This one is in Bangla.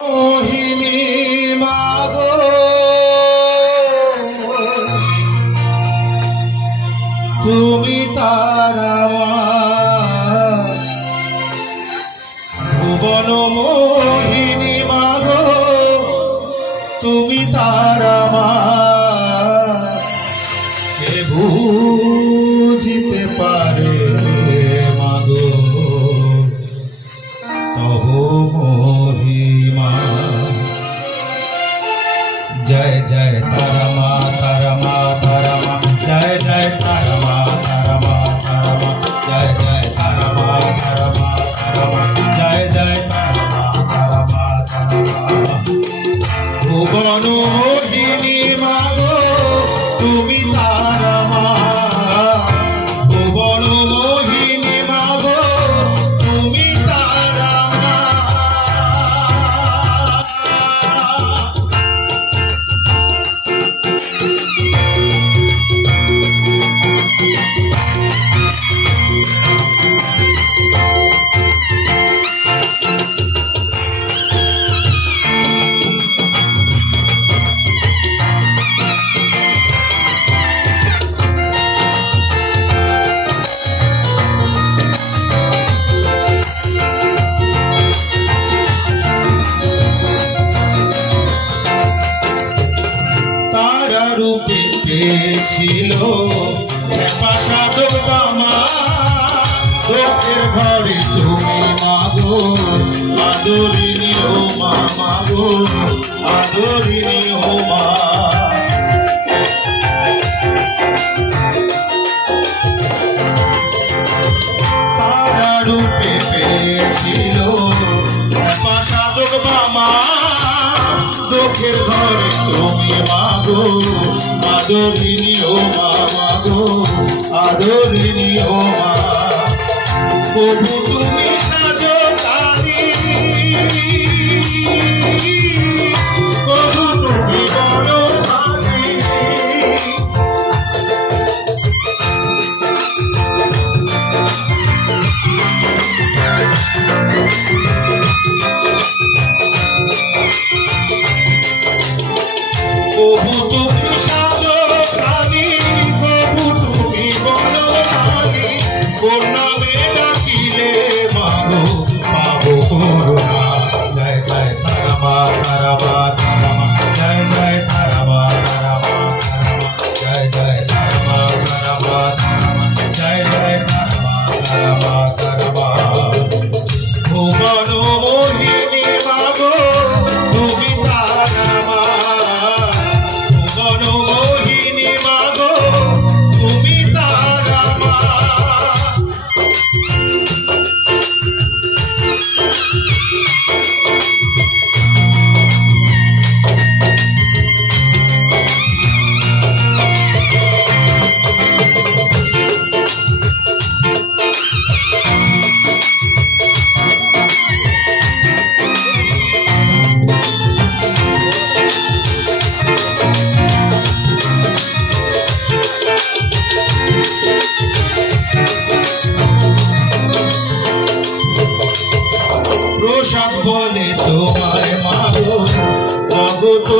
মোহিনী মাগো তুমি তারা ভুবন মোহিনী মাগো তুমি তারা কে বুঝিতে পারে মাগো তব মহিমা। जय जय तारा माँ तारा माँ तारा माँ जय जय तारा माँ तारा माँ तारा माँ जय जय तारा माँ तारा माँ तारा माँ जय जय तारा माँ तारा माँ तारा माँ। भुवन मोहिनी मागो तुमी तारा माँ भुवन मोहिनी मागो तुमी तारा माँ। রূপে পেয়েছিল সাধক বামা চোখের ঘরে তুমি মাগো আদরিনী ও মা মাগো আদরিনী ও মা। তারা রূপে পেয়েছিল সাধক বামা চোখের ঘরে তুমি মাগো আদরিনী ও মা মাগো আদরিনী ও মা। প্রভু তুমি সাজো কালী প্রভু তুমি বড় ভারী প্রভু তুমি সাজো কালী প্রভু তুমি বড় ভারী কোন নামে ডাকিলে মাগো পাবো করুণা। জয় জয় তারা মা তারা মা তারা মা জয় জয় তারা মা তারা মা তারা মা জয় জয় তারা মা তারা মা তারা মা জয় জয় তারা মা তারা মা তারা মা। ভুবন মোহিনী মাগো তুমি তারা মা ভুবন মোহিনী মাগো তুমি তারা মা। প্রসাদ বলে তোমায় মাগো জগত